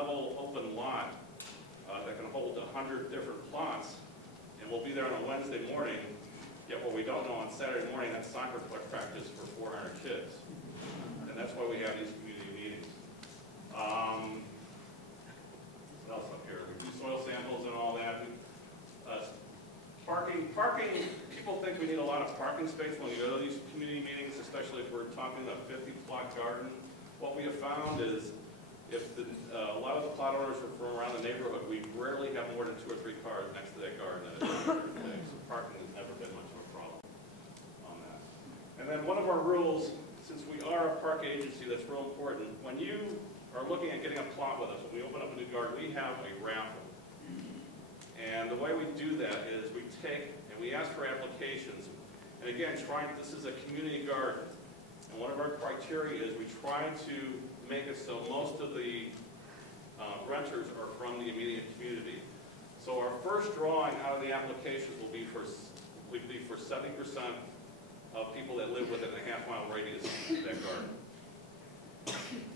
level open lot that can hold 100 different plots, and we'll be there on a Wednesday morning, yet what we don't know on Saturday morning, that's soccer practice for 400 kids. And that's why we have these community meetings. What else up here? We do soil samples and all that. Parking, people think we need a lot of parking space when we go to these community meetings, especially if we're talking a 50-plot garden. What we have found is if a lot of the plot owners are from around the neighborhood, we rarely have more than 2 or 3 cars next to that garden at a given day. So parking has never been much of a problem on that. And then one of our rules, since we are a park agency, that's real important. When you are looking at getting a plot with us, when we open up a new garden, we have a raffle. And the way we do that is we take and we ask for applications. And again, this is a community garden. And one of our criteria is we try to make it so most of the renters are from the immediate community. So our first drawing out of the applications will be for 70% of people that live within a half-mile radius of that garden.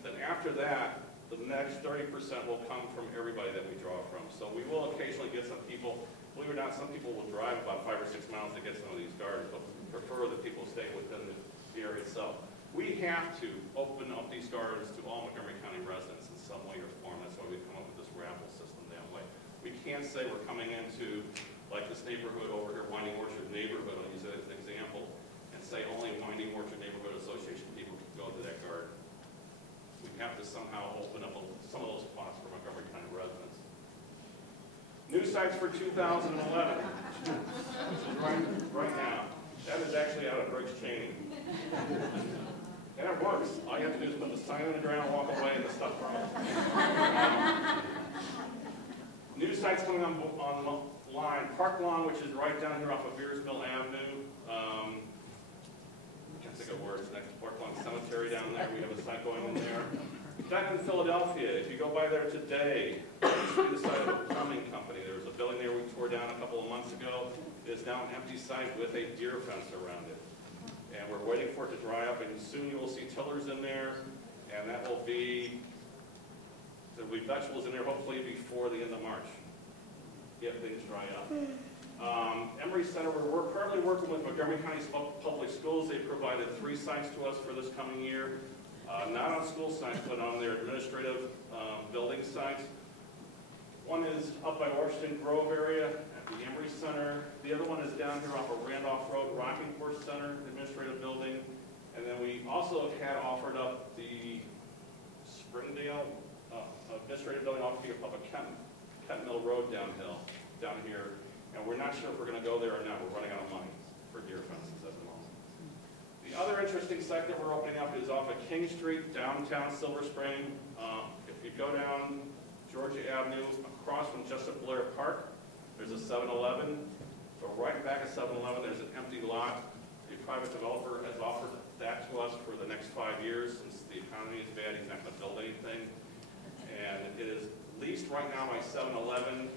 Then after that, the next 30% will come from everybody that we draw from. So we will occasionally get some people, believe it or not, some people will drive about 5 or 6 miles to get some of these gardens, but we prefer that people stay within the area itself. We have to open up these gardens to all Montgomery County residents in some way or form. That's why we come up with this raffle system that way. We can't say we're coming into, like this neighborhood over here, Winding Orchard neighborhood, I'll use it as an example, and say only Winding Orchard Neighborhood Association people can go to that garden. We have to somehow open up some of those plots for Montgomery County residents. New sites for 2011, which is right now. That is actually out of Briggs Cheney. And it works. All you have to do is put the sign on the ground, walk away, and the stuff grows. New sites coming online. Park Lawn, which is right down here off of Beers Mill Avenue. I can't think of words. Next to Park Lawn Cemetery down there. We have a site going in there. Back in Philadelphia, if you go by there today, you see the site of a plumbing company. There was a building there we tore down a couple of months ago. It is now an empty site with a deer fence around it. And we're waiting for it to dry up, and soon you will see tillers in there, and that will be, there'll be vegetables in there hopefully before the end of March, if things dry up. Emory Center, we're currently working with Montgomery County Public Schools. They provided 3 sites to us for this coming year, not on school sites, but on their administrative building sites. One is up by Washington Grove area at the Emory Center. The other one is down here off of Randolph Road, Rocking Horse Center, administrative building. And then we also had offered up the Springdale administrative building off of Kent Mill Road down here. And we're not sure if we're going to go there or not. We're running out of money for deer fences at the moment. The other interesting site that we're opening up is off of King Street, downtown Silver Spring. If you go down Georgia Avenue, across from Jessup Blair Park, there's a 7-Eleven. So right back at 7-Eleven, there's an empty lot. A private developer has offered that to us for the next 5 years. Since the economy is bad, he's not going to build anything. And it is leased right now by 7-Eleven.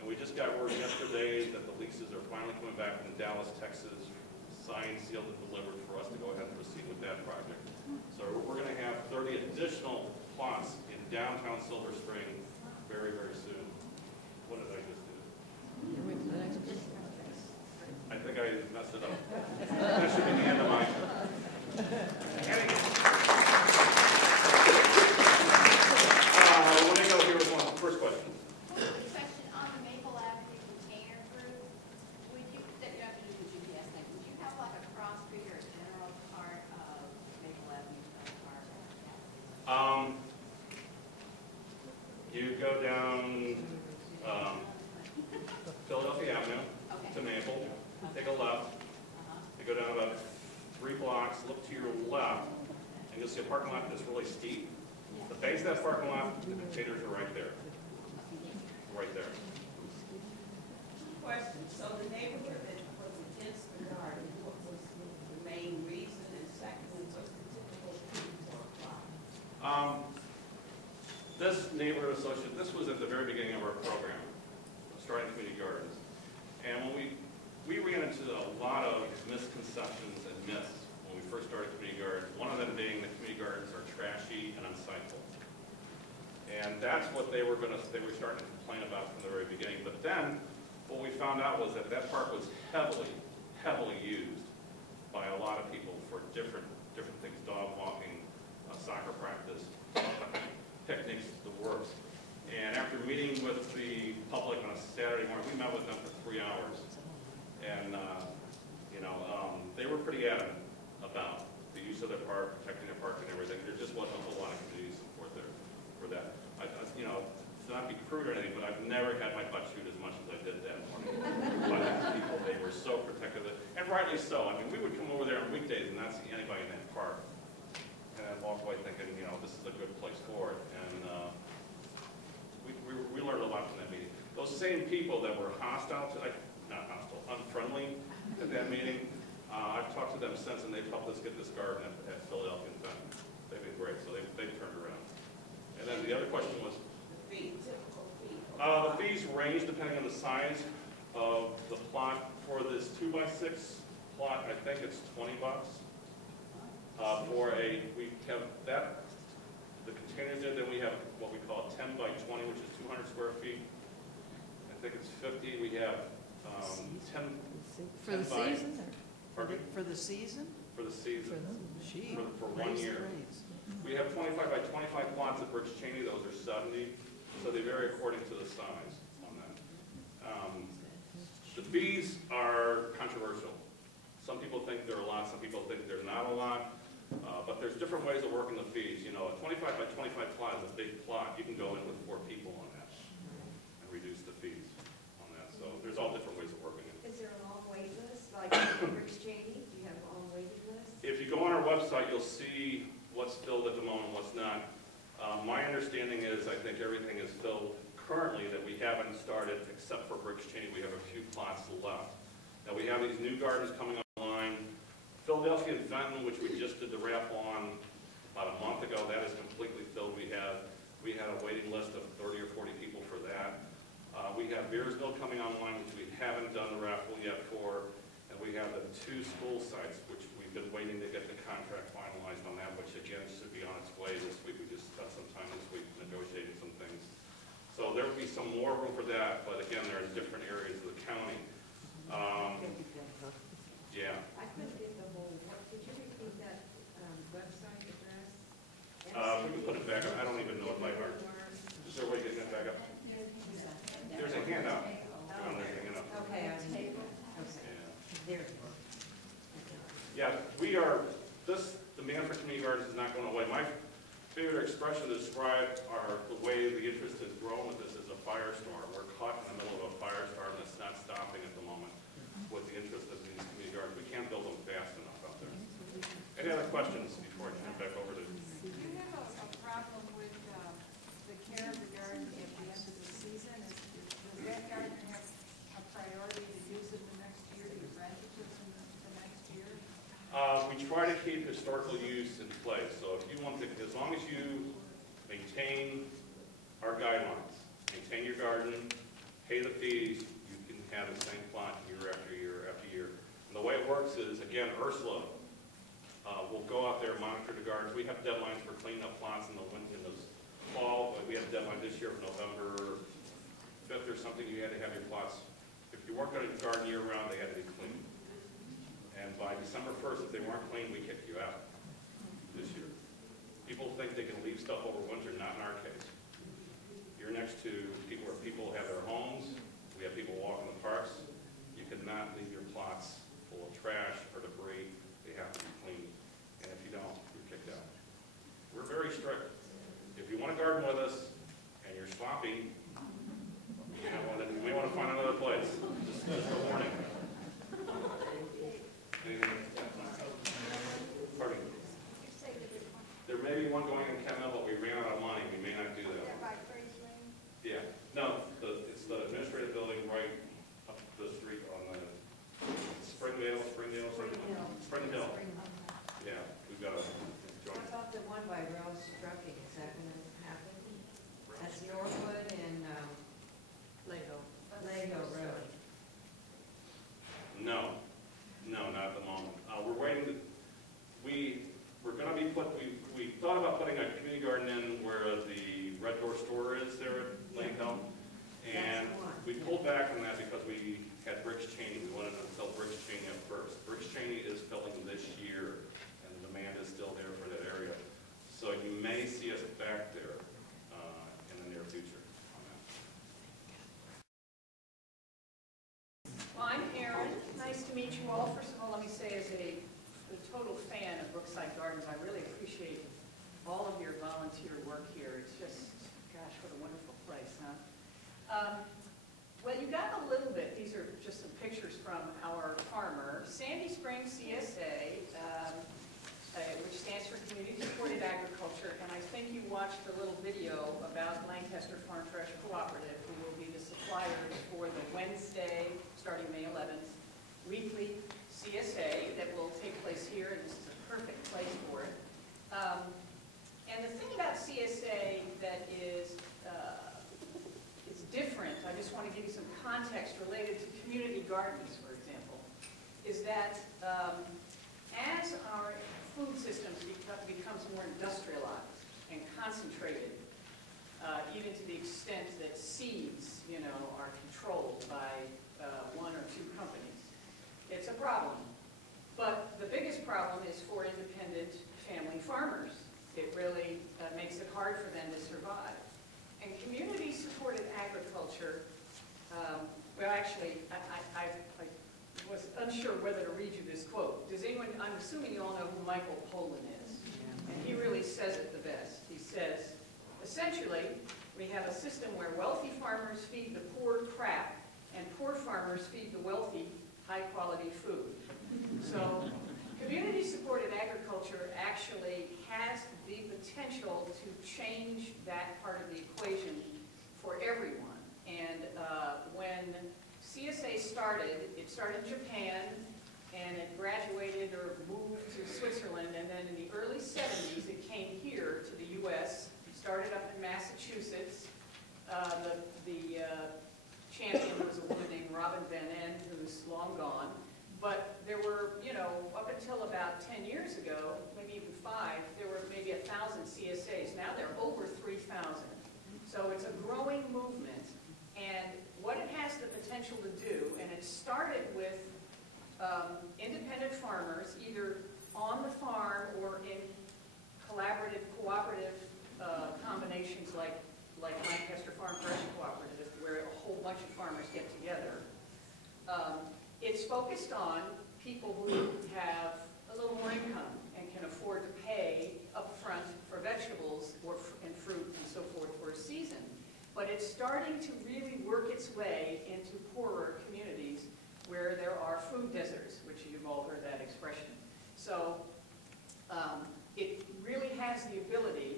And we just got word yesterday that the leases are finally coming back from Dallas, Texas, signed, sealed, and delivered for us to go ahead and proceed with that project. So we're going to have 30 additional plots in downtown Silver Spring very, very soon. What did I just do? I think I messed it up. That should be the end of mine. Let me go here with one first question. Question on the Maple Avenue container group. You have to do the GPS thing. Would you have like a cross street or a general part of Maple Avenue Park? You go down Philadelphia Avenue to Maple, take a left, you go down about 3 blocks, look to your left, and you'll see a parking lot that's really steep. The base of that parking lot, the containers are right there. Right there. Question, so the neighborhood that was against the garden, what was the main reason, and secondly, what's the typical fee for a plot? This neighborhood associate, this was at the very beginning of our program, starting community gardens. And when we ran into a lot of misconceptions and myths when we first started community gardens, one of them being that community gardens are trashy and unsightful. And And that's what they were starting to complain about from the very beginning. But then, what we found out was that that park was heavily used by a lot of people for different things, dog walking, soccer practice, picnics, the works. And after meeting with the public on a Saturday morning, we met with them for 3 hours. And, they were pretty adamant about the use of their park, protecting their park and everything. There just wasn't a whole lot of community support there for that. To not be crude or anything, but I've never had my butt chewed as much as I did that morning by these people. They were so protective of it, and rightly so. I mean, we would come over there on weekdays and not see anybody in that park, and I'd walk away thinking, this is a good place for it. And we learned a lot from that meeting. Those same people that were unfriendly at that meeting, I've talked to them since, and they've helped us get this garden at Philadelphia and Fenton. They've been great, so they've turned around. And then the other question was, the fees range depending on the size of the plot. For this 2x6 plot, I think it's $20. We have that, the containers there, then we have what we call a 10x20, which is 200 square feet. I think it's 50. We have 10 For the by- season? Pardon me? For the season? For the season. Gee, For 1 raise the year. rates. We have 25 by 25 plots at Brooks Cheney. Those are 70, so they vary according to the size on that. The fees are controversial. Some people think they're a lot, some people think they're not a lot, but there's different ways of working the fees. A 25 by 25 plot is a big plot. You can go in with 4 people on that and reduce the fees on that. So there's all different ways of working it. Is there a long wait list, like Briggs Cheney? Do you have a long waiting list? If you go on our website, you'll see what's filled at the moment, what's not. My understanding is, I think everything is filled currently that we haven't started, except for Briggs Cheney. We have a few plots left. Now we have these new gardens coming online. Philadelphia and Fenton, which we just did the raffle on about a month ago, that is completely filled. We had a waiting list of 30 or 40 people for that. We have Bearsville coming online, which we haven't done the raffle yet for. And we have the 2 school sites, which we've been waiting to get the contract finalized on that, which again should be on its way this week. We just spent some time this week negotiating some things. So there will be some more room for that, but again, they're in different areas of the county. Yeah. I couldn't get the whole, did you repeat that website address? We can put it back up. I don't even know it by heart. Is there a way to get that back up? There's a handout. There's a handout. Okay, I see. Okay. Yeah. There it is. Yeah, the demand for community gardens is not going away. My favorite expression to describe the way the interest has grown with this is a firestorm. We're caught in the middle of a firestorm that's not stopping at the moment with the interest of these community gardens. We can't build them fast enough out there. Any other questions before I turn it back over to? Do you have a problem with the care of the garden at the end of the season? Does that garden have a priority to use it the next year? Do you rent it to them the next year? We try to keep historical use in place. So if you want to, as long as you maintain our guidelines, maintain your garden, pay the fees, you can have the same plot year after year after year. And the way it works is, again, Ursula will go out there and monitor the gardens. We have deadlines for cleaning up plots in the fall. But we had a deadline this year of November 5th or something. You had to have your plots. If you weren't going to garden year round, they had to be clean. And by December 1st, if they weren't clean, we kicked you out this year. People think they can leave stuff over winter, not in our case. You're next to people where people have their homes. We have people walk in the parks. You cannot leave your plots full of trash or debris. They have to be clean. And if you don't, you're kicked out. We're very strict. If you want to garden with us and you're sloppy, you may want to find another place. Just a warning. Pardon? There may be one going in Kemmel, but we ran out of money. We may not do that. By Grace Lane? Yeah. No, it's the administrative building right up the street on the Spring Hill. Yeah, we've got a joint. What about the one by Rose Trucking? Is that going to happen? That's Norwood and Lego Road. No, not at the moment. We're waiting. We thought about putting a community garden in where the Red Door store is there at Lane Helm. And That's the one. we pulled back on that because we had Briggs Cheney. We wanted to sell Briggs Cheney up first. Briggs Cheney is filling this year, and the demand is still there for that area. So you may see us back there in the near future on that. Well, I'm Erin. Nice to meet you all. First of all, let me say, as a total fan of Brookside Gardens, I really appreciate all of your volunteer work here. It's just, gosh, what a wonderful place, huh? Well, you got a little bit. These are just some pictures from our farmer, Sandy Springs CSA, which stands for Community Supported Agriculture. And I think you watched the little video about Lancaster Farm Fresh Cooperative, who will be the suppliers for the Wednesday, starting May 11th, weekly CSA that will take place here, and this is a perfect place for it. And the thing about CSA that is different, I just want to give you some context related to community gardens, for example, is that as our food systems becomes more industrialized and concentrated, even to the extent that seeds, are controlled by one or two companies, it's a problem. But the biggest problem is for independent family farmers. It really makes it hard for them to survive. And community-supported agriculture, well, actually, I was unsure whether to read you this quote. Does anyone, I'm assuming you all know who Michael Pollan is. And he really says it the best. He says, essentially, we have a system where wealthy farmers feed the poor crap, and poor farmers feed the wealthy high-quality food. So community-supported agriculture actually has the potential to change that part of the equation for everyone. And when CSA started, it started in Japan, and it graduated or moved to Switzerland, and then in the early 70s, it came here to the U.S. It started up in Massachusetts. The champion was a woman named Robin Van End, who's long gone. But there were, up until about 10 years ago, maybe even 5, there were maybe 1,000 CSAs. Now there are over 3,000. So it's a growing movement. And what it has the potential to do, and it started with independent farmers, either on the farm or in collaborative, cooperative combinations like Lancaster Farm Fresh Cooperative, where a whole bunch of farmers get together. It's focused on people who have a little more income and can afford to pay up front for vegetables and fruit and so forth for a season. But it's starting to really work its way into poorer communities where there are food deserts, which you've all heard that expression. So it really has the ability,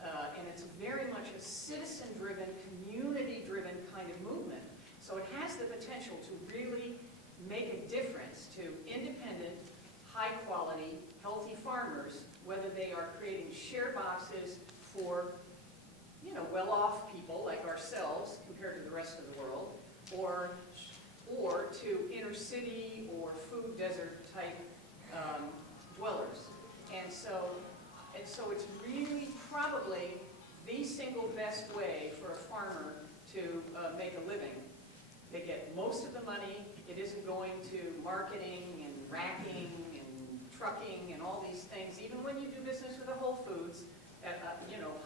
and it's very much a citizen-driven, community-driven kind of movement. So it has the potential to really make a difference to independent, high-quality, healthy farmers, whether they are creating share boxes for, well-off people like ourselves compared to the rest of the world, or to inner city or food desert type dwellers. And so it's really probably the single best way for a farmer to make a living. They get most of the money. It isn't going to marketing and racking and trucking and all these things. Even when you do business with the Whole Foods,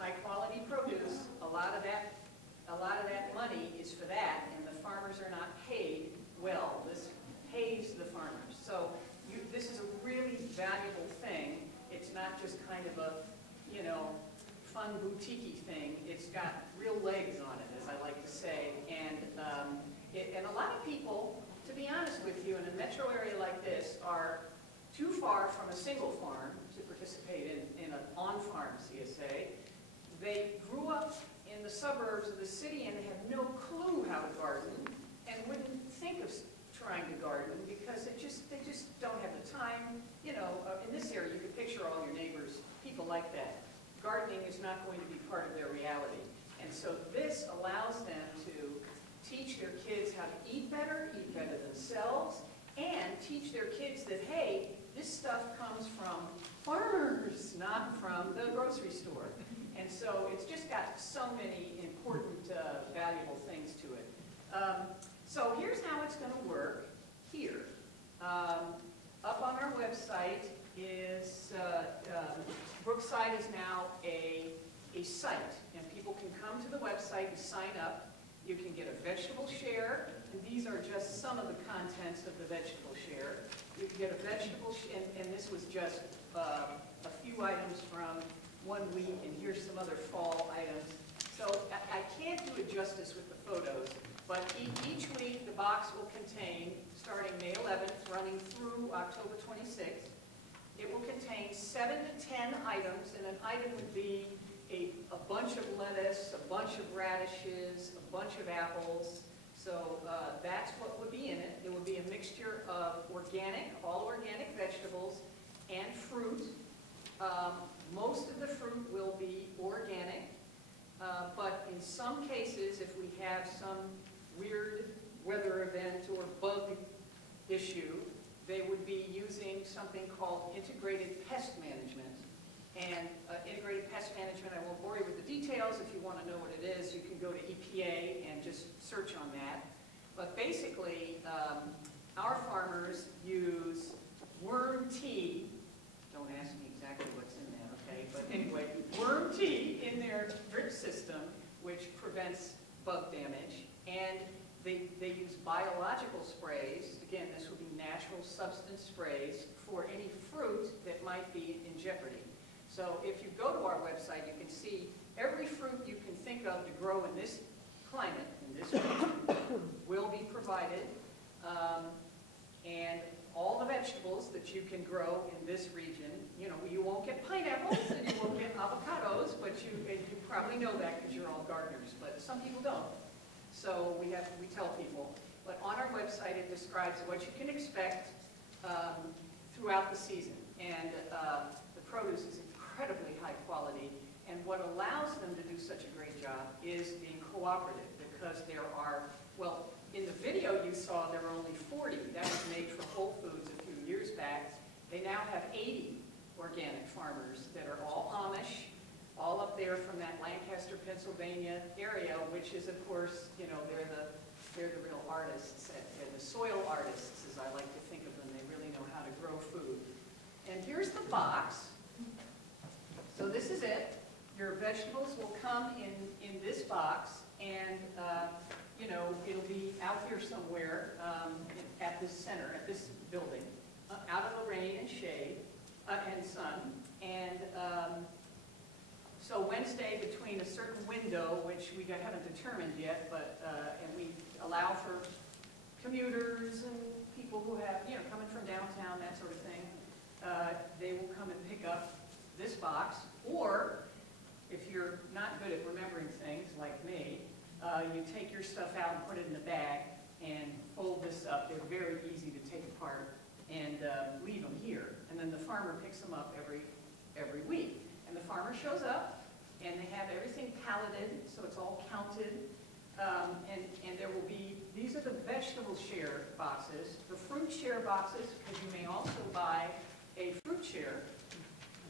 high quality produce, a lot of that money is for that, and the farmers are not paid well. This pays the farmers. So this is a really valuable thing. It's not just kind of a, fun boutique-y thing. It's got real legs on it, as I like to say. And and a lot of people, to be honest with you, in a metro area like this, are too far from a single farm to participate in an on-farm CSA. They grew up in the suburbs of the city and they have no clue how to garden and wouldn't think of trying to garden because they just don't have the time. In this area, you could picture all your neighbors, people like that. Gardening is not going to be part of their reality. And so this allows them to teach their kids how to eat better themselves, and teach their kids that, hey, this stuff comes from farmers, not from the grocery store. And so it's just got so many important, valuable things to it. So here's how it's going to work here. Up on our website is, Brookside is now a site, and people can come to the website and sign up. You can get a vegetable share, and these are just some of the contents of the vegetable share. You can get a vegetable, and this was just a few items from 1 week, and here's some other fall items. So I can't do it justice with the photos, but each week the box will contain, starting May 11th, running through October 26th, it will contain 7 to 10 items, and an item would be a bunch of lettuce, a bunch of radishes, a bunch of apples. So that's what would be in it. It would be a mixture of organic, all organic vegetables, and fruit. Most of the fruit will be organic, but in some cases, if we have some weird weather event or bug issue, they would be using something called integrated pest management. And integrated pest management, I won't bore you with the details. If you want to know what it is, you can go to EPA and just search on that. But basically, our farmers use worm tea. Don't ask me exactly what's in that, okay? But anyway, worm tea in their drip system, which prevents bug damage. And they use biological sprays. Again, this would be natural substance sprays for any fruit that might be in jeopardy. So if you go to our website, you can see every fruit you can think of to grow in this climate, in this region, will be provided. And all the vegetables that you can grow in this region, you know, you won't get pineapples and you won't get avocados, but you probably know that because you're all gardeners, but some people don't. So we tell people. But on our website, it describes what you can expect throughout the season. And the produce is incredibly high quality. And what allows them to do such a great job is being cooperative, because there are, well, in the video you saw, there were only 40. That was made for Whole Foods a few years back. They now have 80 organic farmers that are all Amish, all up there from that Lancaster, Pennsylvania area, which is, of course, you know, they're the real artists, they're the soil artists, as I like to think of them. They really know how to grow food. And here's the box. So this is it. Your vegetables will come in this box, and you know, it'll be out here somewhere at this center, at this building, out of the rain and shade and sun. And so Wednesday, between a certain window, which we haven't determined yet, but and we allow for commuters and people who have, you know, coming from downtown, that sort of thing, they will come and pick up this box. Or if you're not good at remembering things like me, you take your stuff out and put it in a bag and fold this up. They're very easy to take apart and leave them here. And then the farmer picks them up every week. And the farmer shows up, and they have everything palleted, so it's all counted. And there will be, these are the vegetable share boxes. The fruit share boxes, because you may also buy a fruit share.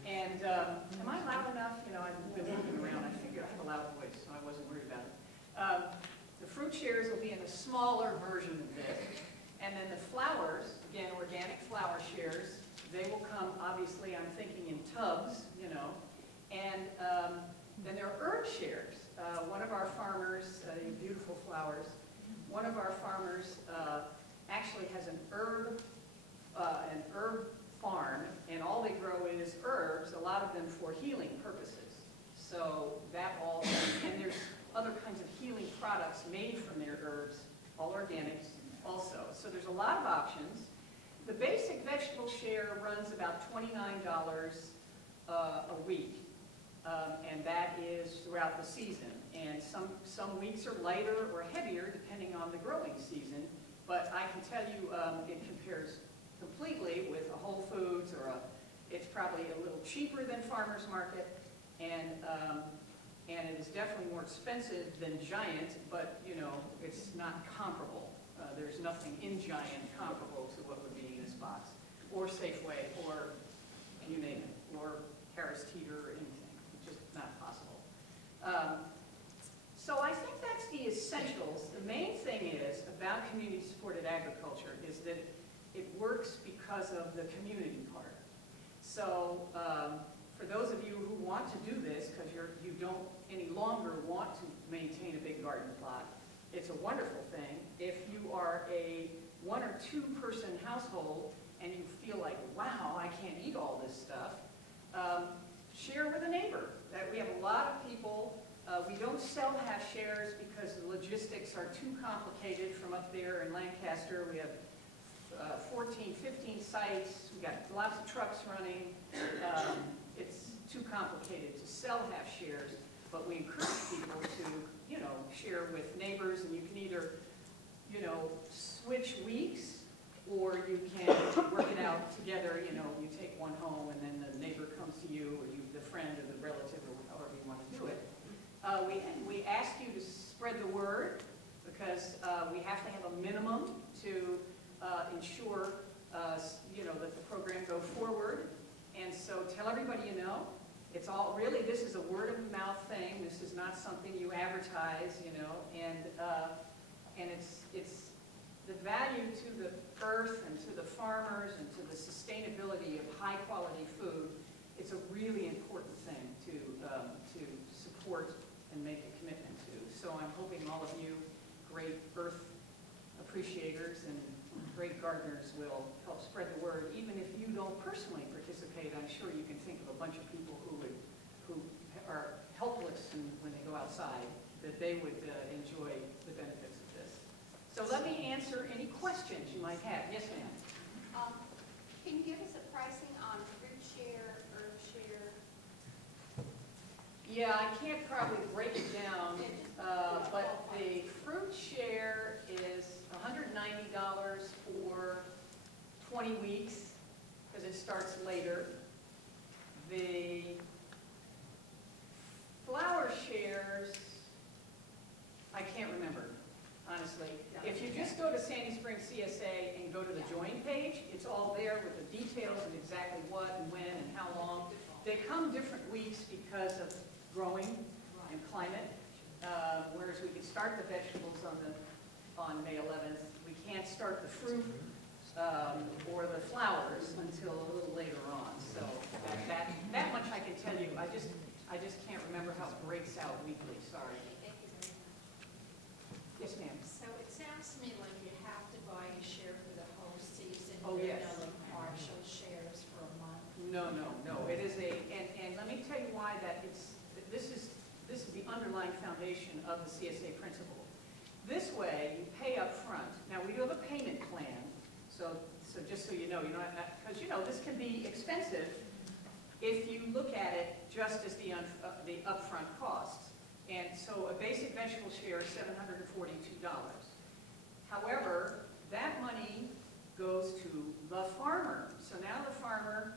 And am I loud enough? You know, I've been moving around. I figured I have a loud voice, so I wasn't worried about it. The fruit shares will be in a smaller version of this. And then the flowers, again, organic flower shares, they will come, obviously, I'm thinking in tubs, you know. And then there are herb shares. One of our farmers, beautiful flowers, one of our farmers actually has an herb farm, and all they grow is herbs, a lot of them for healing purposes. So that all, and there's other kinds of healing products made from their herbs, all organics also. So there's a lot of options. The basic vegetable share runs about $29 a week, and that is throughout the season. And some weeks are lighter or heavier depending on the growing season, but I can tell you it compares completely with a Whole Foods, or it's probably a little cheaper than Farmer's Market, and it is definitely more expensive than Giant, but you know, it's not comparable. There's nothing in Giant comparable to what would be in this box, or Safeway, or you name it, or Harris Teeter, or anything. It's just not possible. it works because of the community part. So for those of you who want to do this, because you don't any longer want to maintain a big garden plot, it's a wonderful thing. If you are a 1 or 2 person household and you feel like, wow, I can't eat all this stuff, share with a neighbor. That we have a lot of people. We don't sell half shares because the logistics are too complicated from up there in Lancaster. We have 14, 15 sites. We got lots of trucks running. It's too complicated to sell half shares, but we encourage people to, you know, share with neighbors, and you can either, you know, switch weeks, or you can work it out together. You know, you take one home, and then the neighbor comes to you, or you, the friend or the relative, or however you want to do it. We ask you to spread the word, because we have to have a minimum to ensure, you know, that the program go forward. And so tell everybody you know. It's all really, this is a word of mouth thing. This is not something you advertise, you know, and it's the value to the earth and to the farmers and to the sustainability of high quality food. It's a really important thing to support and make a commitment to. So I'm hoping all of you great earth appreciators and great gardeners will help spread the word. Even if you don't personally participate, I'm sure you can think of a bunch of people who are helpless when they go outside, that they would enjoy the benefits of this. So let me answer any questions you might have. Yes, ma'am. Can you give us a pricing on fruit share, herb share? Yeah, I can't probably break it down, but the fruit share is $190 for 20 weeks, because it starts later. The flower shares, I can't remember, honestly. If you just go to Sandy Springs CSA and go to the join page, it's all there with the details of exactly what and when and how long. They come different weeks because of growing and climate, whereas we can start the vegetables on May 11th. We can't start the fruit or the flowers until a little later on. So that much I can tell you. I just can't remember how it breaks out weekly. Sorry. Thank you very much. Yes, ma'am. So it sounds to me like you have to buy a share for the whole season. Oh, There yes. are no like partial shares for a month. No. It is and let me tell you why this is the underlying foundation of the CSA principle. This way, you pay up front. Now, we do have a payment plan, so just so you know, because you know this can be expensive if you look at it just as the upfront costs. And so a basic vegetable share is $742. However, that money goes to the farmer. So now the farmer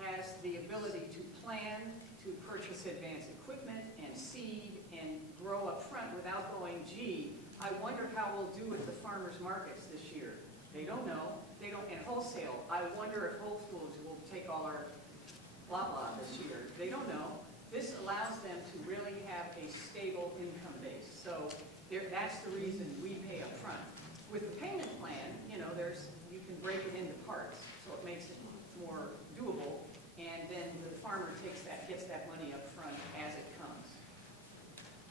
has the ability to plan, to purchase advanced equipment and seed and grow up front without going, gee, I wonder how we'll do at the farmers markets this year. They don't know. They don't, and wholesale, I wonder if Whole Foods will take all our blah blah this year. They don't know. This allows them to really have a stable income base. So that's the reason we pay up front. With the payment plan, you know, you can break it into parts, so it makes it more doable. And then the farmer gets that money up front as it comes.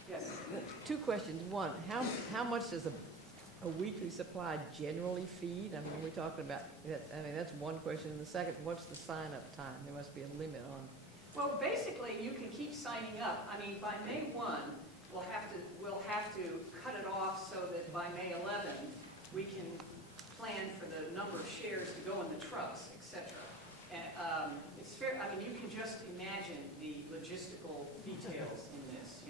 Yes. 2 questions. One, how much does a weekly supply generally feed? I mean, we're talking about that. I mean, that's one question. And the second, what's the sign-up time? There must be a limit on. Well, basically, you can keep signing up. I mean, by May 1, we'll have to cut it off so that by May 11, we can plan for the number of shares to go in the trucks, etc. And it's fair. I mean, you can just imagine the logistical details in this.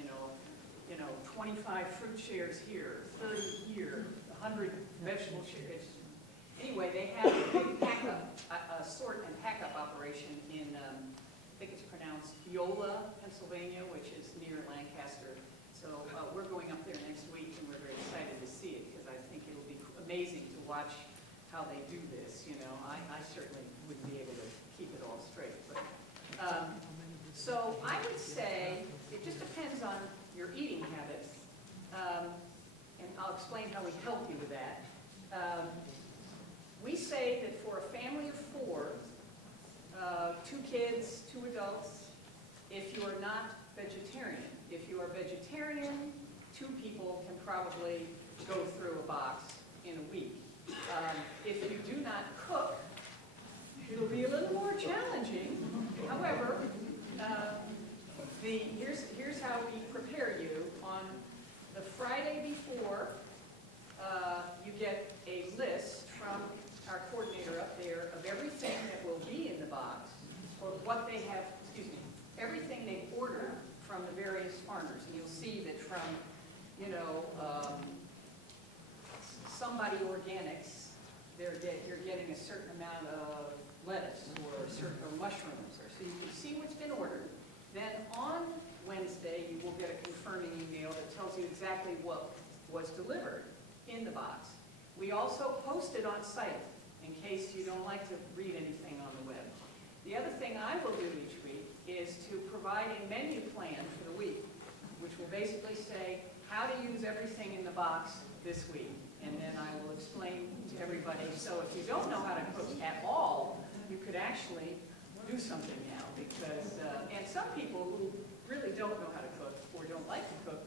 You know, 25 fruit shares here, 30 here, 100 vegetable shares. Anyway, they have a big a sort and pack-up operation in, I think it's pronounced Eola, Pennsylvania, which is near Lancaster. So we're going up there next week, and we're very excited to see it because I think it'll be amazing to watch how they do this. You know, I certainly wouldn't be able to keep it all straight. But, so I would say it just depends on your eating habits, and I'll explain how we help you with that. We say that 2 kids, 2 adults, if you are not vegetarian. If you are vegetarian, 2 people can probably go through a box in a week. If you do not cook, it'll be a little more challenging. However, here's how we prepare you. On the Friday before, you get a list from our coordinator up there of everything that will be in the box, or what they have, everything they've ordered from the various farmers. And you'll see that from, Somebody Organics, you're getting a certain amount of lettuce or certain mushrooms, or so you can see what's been ordered. Then on Wednesday, you will get a confirming email that tells you exactly what was delivered in the box. We also post it on site in case you don't like to read anything on the web. The other thing I will do each week is to provide a menu plan for the week, which will basically say how to use everything in the box this week. And then I will explain to everybody. So if you don't know how to cook at all, you could actually do something now, because, and some people who really don't know how to cook or don't like to cook,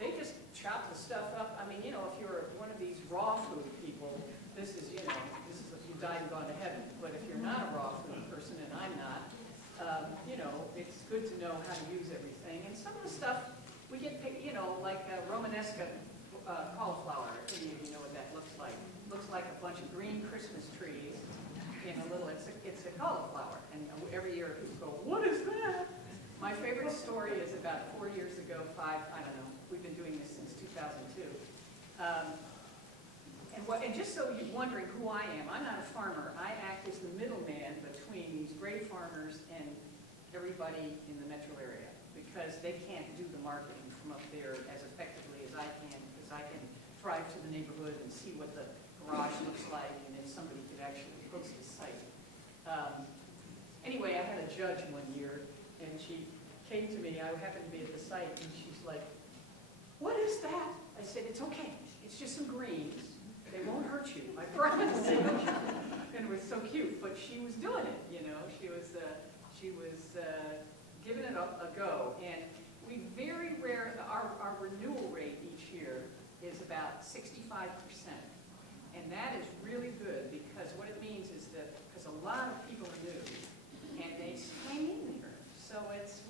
they just chop the stuff up. I mean, if you're one of these raw food people, this is if you died and gone to heaven. But if you're not a raw food person, and I'm not, it's good to know how to use everything. And some of the stuff we get, like Romanesque cauliflower. If any of you know what that looks like. Looks like a bunch of green Christmas trees in a little, it's a cauliflower. And every year people go, what is that? My favorite story is about 4 years ago, 5, I don't know. We've been doing this since 2002. And just so you're wondering who I am, I'm not a farmer. I act as the middleman between these great farmers and everybody in the metro area, because they can't do the marketing from up there as effectively as I can, because I can drive to the neighborhood and see what the garage looks like, and if somebody could actually post a site. Anyway, I had a judge one year, and she came to me. I happened to be at the site, and she's like, what is that? I said, it's okay. It's just some greens. They won't hurt you, I promise. And it was so cute, but she was doing it, She was giving it a go. And we very rare, our renewal rate each year is about 65%. And that is really good, because what it means is that, because a lot of people are new, and they hang in there. So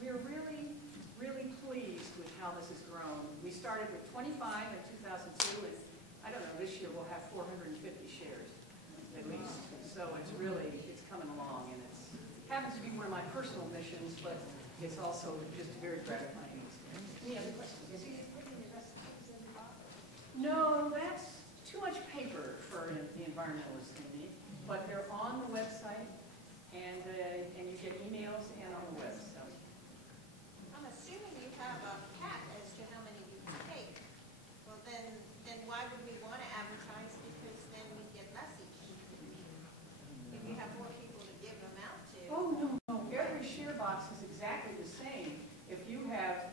we're really, really pleased with how this has grown. We started with 25 in 2002, and I don't know, this year we'll have 450 shares, at least. So it's coming along, and it happens to be one of my personal missions, but it's also just a very gratifying experience. Any other questions? So you're putting the recipes in the box? No, that's too much paper for the environmentalist in me, but they're on the website, and you get emails and on the web. So. I'm assuming you have a cap as to how many you can take. Well, then why would we want to advertise? Because then we get less each week. If you have more people to give them out to. Oh, no. Every share box is exactly the same. If you have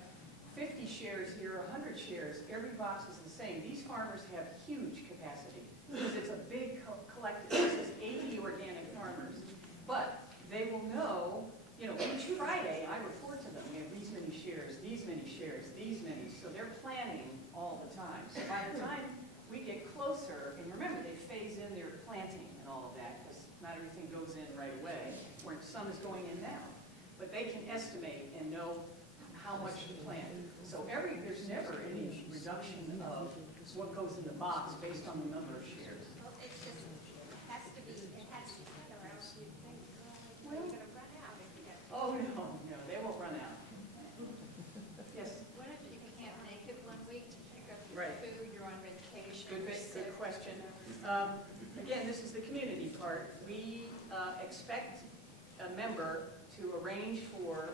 50 shares here, 100 shares, every box is the same. These farmers have huge capacity, because it's a big collective. This is 80 organic farmers. But they will know, each Friday I report to them, we have these many shares, these many shares, these many. So they're planning all the time. So by the time we get closer, and remember, they phase in their planting and all of that, because not everything goes in right away, where some is going in now. But they can estimate and know how much to plant. So there's never any reduction of what goes in the box based on the number of shares. Well, it's just, it has to be cut, or else you think, you're going to run out if you get. Oh, no, they won't run out. Yes? What if you can't make it one week to pick up your Right. food, you're on vacation? Good question. Again, this is the community part. We expect a member to arrange for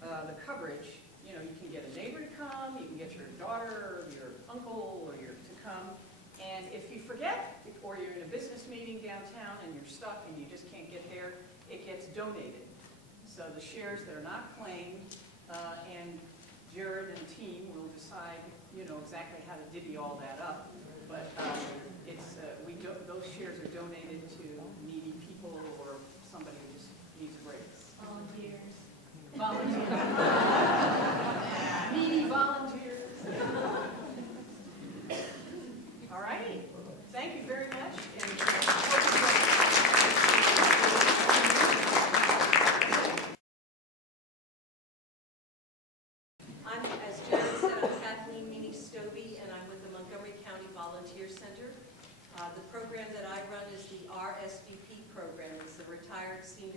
the coverage. You can get a neighbor to come, you can get your daughter, or your uncle, or to come. And if you forget, or you're in a business meeting downtown and you're stuck and you just can't get there, it gets donated. So the shares that are not claimed, and Jared and team will decide, exactly how to divvy all that up. But those shares are donated to needy people or somebody who just needs a break.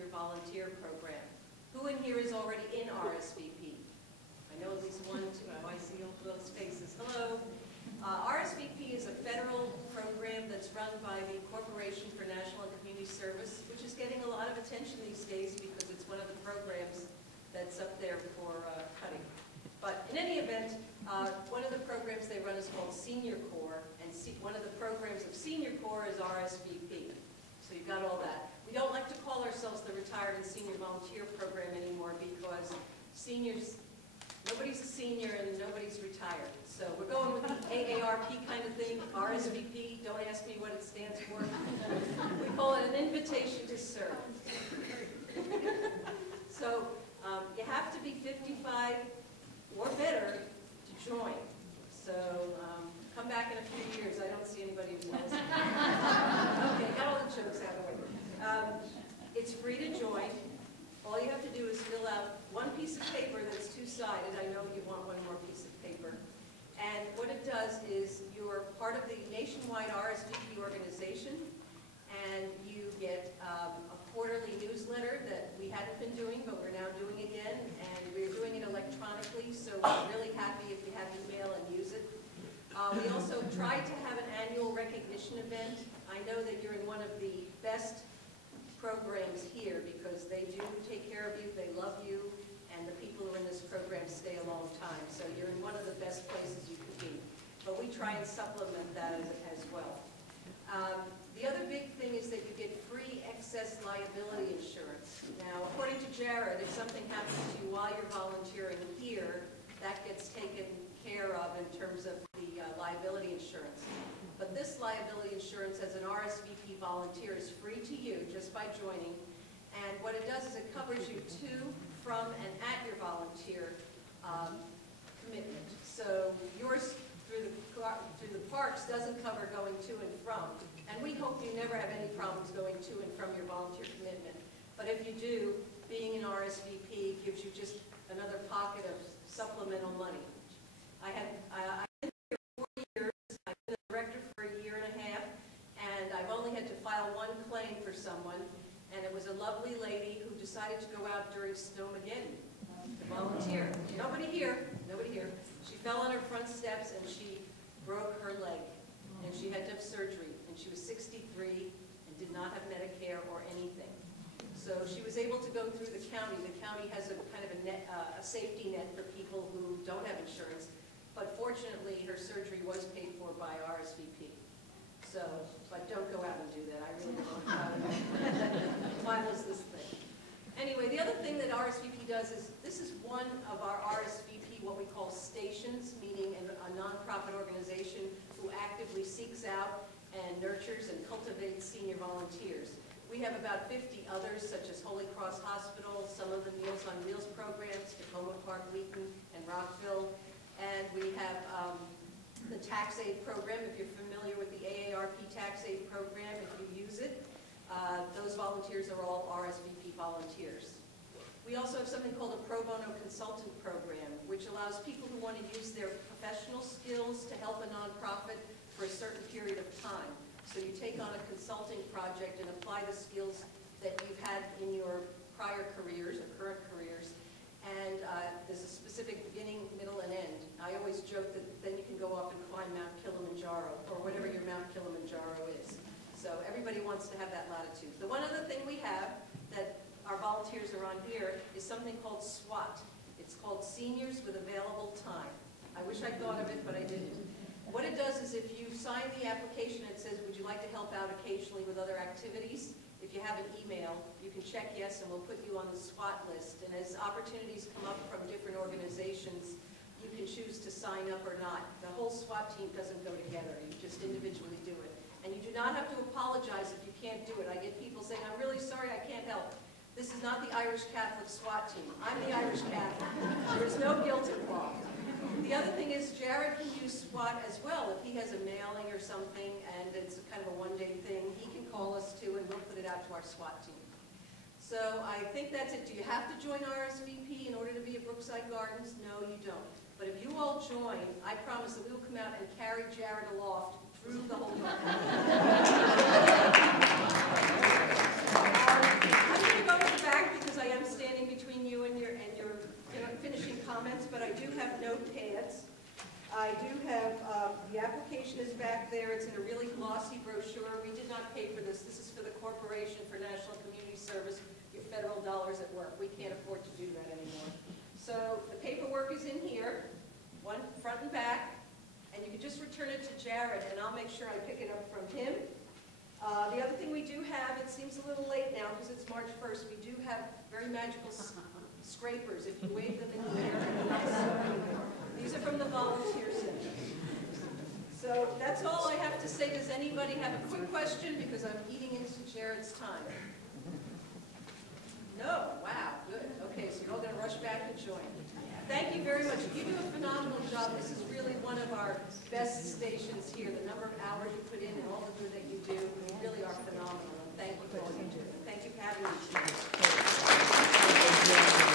your volunteer program. Who in here is already in RSVP? I know at least one, two, oh, I see all those faces. Hello. RSVP is a federal program that's run by the Corporation for National and Community Service, which is getting a lot of attention these days because it's one of the programs that's up there for cutting. But in any event, one of the programs they run is called Senior Corps, and one of the programs of Senior Corps is RSVP. So you've got all that. We don't like to call ourselves the Retired and Senior Volunteer Program anymore because seniors, nobody's a senior and nobody's retired. So we're going with the AARP kind of thing, RSVP, don't ask me what it stands for. We call it an invitation to serve. So you have to be 55 or better to join. So come back in a few years. I don't see anybody who's knows. Okay, got all the jokes out of the way. It's free to join. All you have to do is fill out one piece of paper that's two-sided. I know you want one more piece of paper. And what it does is you're part of the nationwide RSVP organization, and you get a quarterly newsletter that we hadn't been doing, but we're now doing again, and we're doing it electronically, so we're really happy if you have email and use it. We also tried to have an annual recognition event. I know that you're in one of the best programs here because they do take care of you, they love you, and the people who are in this program stay a long time. So you're in one of the best places you could be. But we try and supplement that as well. The other big thing is that you get free excess liability insurance. Now, according to Jared, if something happens to you while you're volunteering here, that gets taken care of in terms of the liability insurance. But this liability insurance as an RSVP volunteer is free to you just by joining. And what it does is it covers you to, from, and at your volunteer commitment. So yours through the parks doesn't cover going to and from. And we hope you never have any problems going to and from your volunteer commitment. But if you do, being an RSVP gives you just another pocket of supplemental money. I've been here 4 years. I've been a director for a year and a half, and I've only had to file one claim for someone, and it was a lovely lady who decided to go out during Snowmageddon to volunteer. Nobody here. She fell on her front steps and she broke her leg, and she had to have surgery, and she was 63 and did not have Medicare or anything. So she was able to go through the county. The county has a kind of a safety net for people who don't have insurance, but fortunately her surgery was paid for by RSVP. So, but don't go out and do that. I really don't want to. Why was this thing? Anyway, the other thing that RSVP does is, this is one of our RSVP, what we call stations, meaning a nonprofit organization who actively seeks out and nurtures and cultivates senior volunteers. We have about 50 others, such as Holy Cross Hospital, some of the Meals on Wheels programs, Tacoma Park, Wheaton, and Rockville. And we have the tax aid program. If you're familiar with the AARP tax aid program, if you use it, those volunteers are all RSVP volunteers. We also have something called a pro bono consultant program, which allows people who want to use their professional skills to help a nonprofit for a certain period of time. So you take on a consulting project and apply the skills that you've had in your prior careers or current careers, and there's a specific beginning, middle, and end. I always joke that then you can go off and climb Mount Kilimanjaro, or whatever your Mount Kilimanjaro is. So everybody wants to have that latitude. The one other thing we have that our volunteers are on here is something called SWAT. It's called Seniors with Available Time. I wish I'd thought of it, but I didn't. What it does is if you sign the application, it says, would you like to help out occasionally with other activities? If you have an email, you can check yes, and we'll put you on the SWAT list. And as opportunities come up from different organizations, you can choose to sign up or not. The whole SWAT team doesn't go together. You just individually do it. And you do not have to apologize if you can't do it. I get people saying, I'm really sorry, I can't help. This is not the Irish Catholic SWAT team. I'm the Irish Catholic. There is no guilt involved. The other thing is Jared can use SWAT as well. If he has a mailing or something and it's kind of a one-day thing, he can call us too and we'll put it out to our SWAT team. So I think that's it. Do you have to join RSVP in order to be at Brookside Gardens? No, you don't. But if you all join, I promise that we will come out and carry Jared aloft through the whole garden. I'm going to go to the back there. It's in a really glossy brochure. We did not pay for this. This is for the Corporation for National Community Service, your federal dollars at work. We can't afford to do that anymore. So the paperwork is in here, one front and back, and you can just return it to Jared, and I'll make sure I pick it up from him. The other thing we do have, it seems a little late now because it's March 1st, we do have very magical scrapers. If you wave them in the air, these are from the volunteer center. So that's all I have to say. Does anybody have a quick question? Because I'm eating into Jared's time. No? Wow, good. Okay, so you're all going to rush back and join. Thank you very much. You do a phenomenal job. This is really one of our best stations here. The number of hours you put in and all the good that you do really are phenomenal. And thank you for all you do. And thank you for having me.